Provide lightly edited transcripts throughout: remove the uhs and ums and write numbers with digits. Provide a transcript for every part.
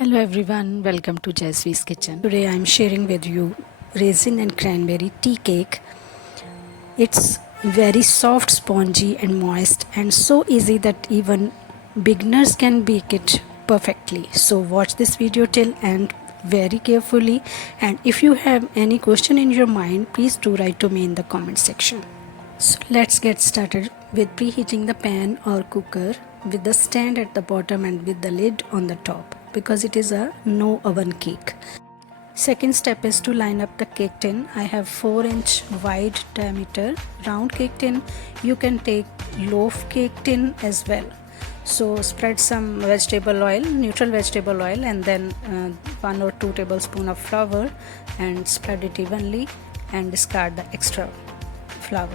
Hello everyone, welcome to Jasve's Kitchen. Today I am sharing with you raisin and cranberry tea cake. It's very soft, spongy and moist and so easy that even beginners can bake it perfectly. So watch this video till end very carefully, and if you have any question in your mind, please do write to me in the comment section. So let's get started with preheating the pan or cooker with the stand at the bottom and with the lid on the top, because it is a no oven cake. Second step is to line up the cake tin. I have 4-inch wide diameter round cake tin. You can take loaf cake tin as well. So spread some vegetable oil, neutral vegetable oil, and then 1 or 2 tablespoons of flour and spread it evenly and discard the extra flour.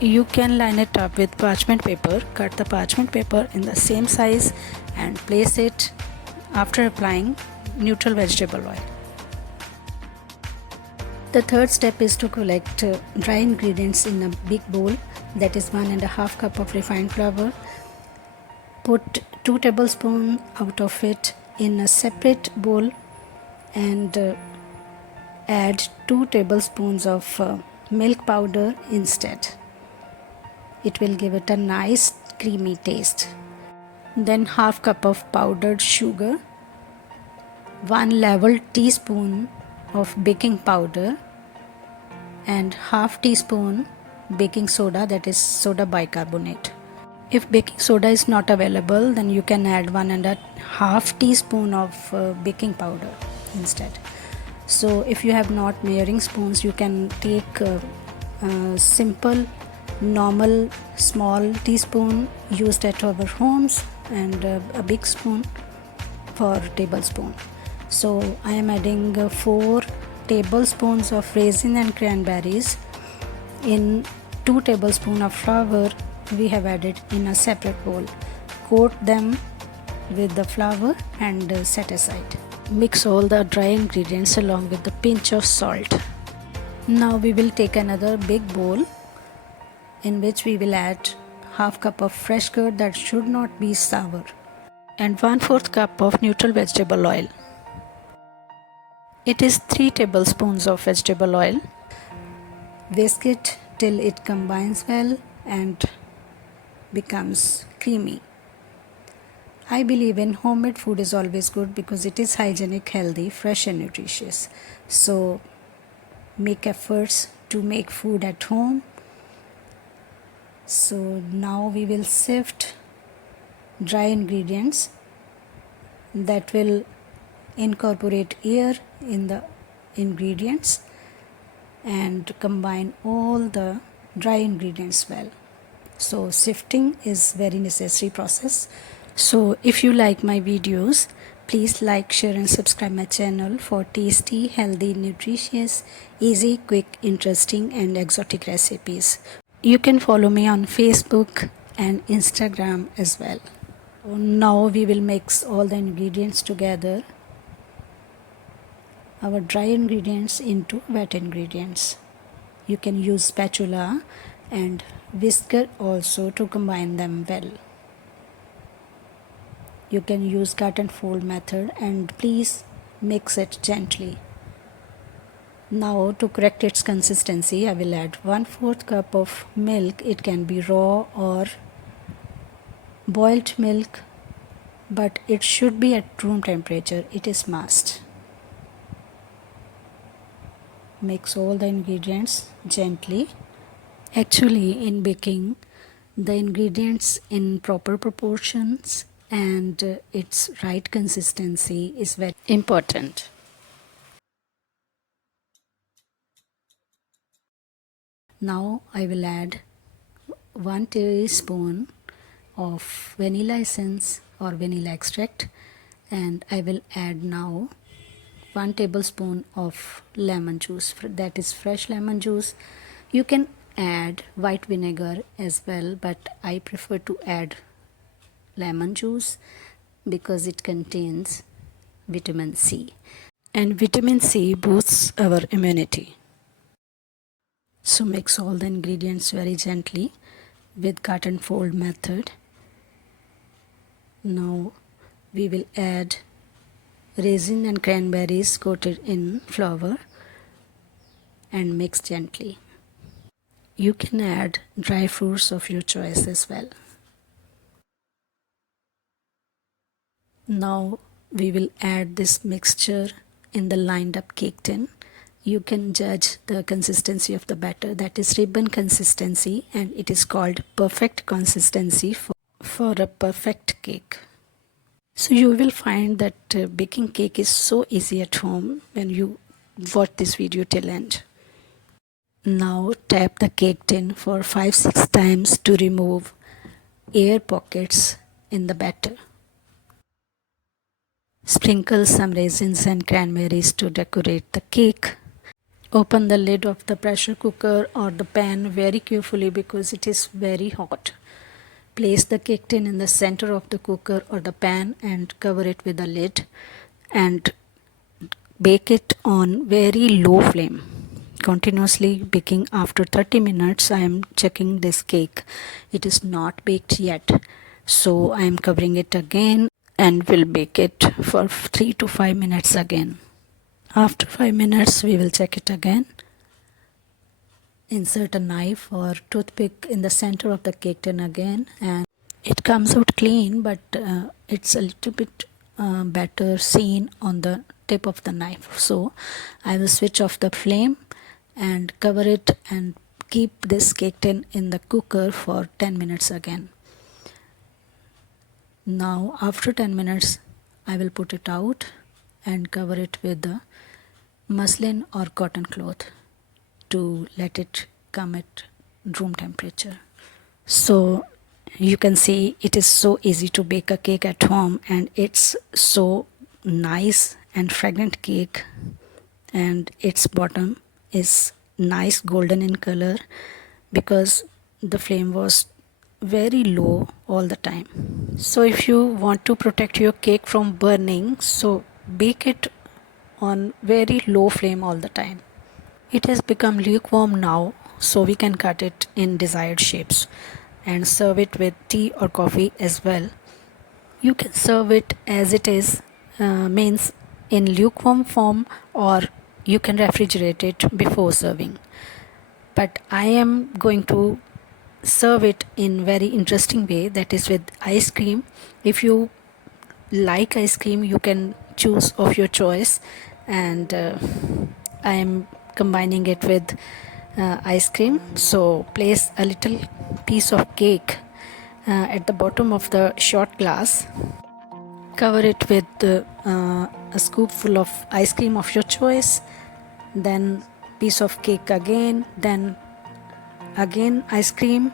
You can line it up with parchment paper. Cut the parchment paper in the same size and place it after applying neutral vegetable oil. The third step is to collect dry ingredients in a big bowl. That is 1.5 cup of refined flour. Put 2 tablespoons out of it in a separate bowl and add 2 tablespoons of milk powder instead. It will give it a nice creamy taste. Then half cup of powdered sugar, 1 level teaspoon of baking powder, and half teaspoon baking soda, that is soda bicarbonate. If baking soda is not available, then you can add 1.5 teaspoon of baking powder instead. So if you have not measuring spoons, you can take simple normal small teaspoon used at our homes and a big spoon for tablespoon. So I am adding 4 tablespoons of raisin and cranberries in 2 tablespoons of flour we have added in a separate bowl. Coat them with the flour and set aside. Mix all the dry ingredients along with the pinch of salt. Now we will take another big bowl in which we will add half cup of fresh curd that should not be sour and 1/4 cup of neutral vegetable oil. It is 3 tablespoons of vegetable oil. Whisk it till it combines well and becomes creamy. I believe in homemade food is always good because it is hygienic, healthy, fresh and nutritious. So make efforts to make food at home. So now we will sift dry ingredients that will incorporate air in the ingredients and combine all the dry ingredients well. So sifting is very necessary process. So if you like my videos, please like, share and subscribe my channel for tasty, healthy, nutritious, easy, quick, interesting and exotic recipes. You can follow me on Facebook and Instagram as well. Now we will mix all the ingredients together, our dry ingredients into wet ingredients. You can use spatula and whisker also to combine them well. You can use cut and fold method and please mix it gently. Now to correct its consistency, I will add 1/4 cup of milk. It can be raw or boiled milk, but it should be at room temperature. It is must. Mix all the ingredients gently. Actually, in baking, the ingredients in proper proportions and its right consistency is very important. Now I will add 1 teaspoon of vanilla essence or vanilla extract, and I will add now 1 tablespoon of lemon juice, that is fresh lemon juice. You can add white vinegar as well, but I prefer to add lemon juice because it contains vitamin C, and vitamin C boosts our immunity. So mix all the ingredients very gently with cut and fold method. Now we will add raisin and cranberries coated in flour and mix gently. You can add dry fruits of your choice as well. Now we will add this mixture in the lined up cake tin. You can judge the consistency of the batter, that is ribbon consistency, and it is called perfect consistency for a perfect cake. So you will find that baking cake is so easy at home when you watch this video till end. Now tap the cake tin for 5-6 times to remove air pockets in the batter. Sprinkle some raisins and cranberries to decorate the cake. Open the lid of the pressure cooker or the pan very carefully because it is very hot. Place the cake tin in the center of the cooker or the pan and cover it with a lid and bake it on very low flame. Continuously baking. After 30 minutes I am checking this cake. It is not baked yet, so I am covering it again and will bake it for 3 to 5 minutes again. After 5 minutes we will check it again. Insert a knife or toothpick in the center of the cake tin again, and it comes out clean, but it's a little bit better seen on the tip of the knife. So I will switch off the flame and cover it and keep this cake tin in the cooker for 10 minutes again. Now after 10 minutes I will put it out and cover it with the muslin or cotton cloth to let it come at room temperature. So you can see it is so easy to bake a cake at home, and it's so nice and fragrant cake, and its bottom is nice golden in color because the flame was very low all the time. So if you want to protect your cake from burning, so bake it on very low flame all the time. It has become lukewarm now, so we can cut it in desired shapes and serve it with tea or coffee as well. You can serve it as it is, means in lukewarm form, or you can refrigerate it before serving. But I am going to serve it in very interesting way, that is with ice cream. If you like ice cream, you can choose of your choice, and I am combining it with ice cream. So place a little piece of cake at the bottom of the shot glass, cover it with a scoopful of ice cream of your choice, then piece of cake again, then again ice cream,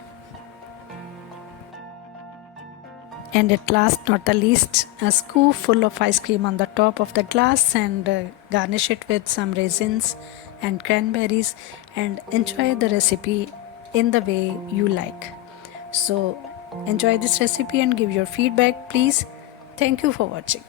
and at last not the least, a scoop full of ice cream on the top of the glass, and garnish it with some raisins and cranberries, and enjoy the recipe in the way you like. So enjoy this recipe and give your feedback, please. Thank you for watching.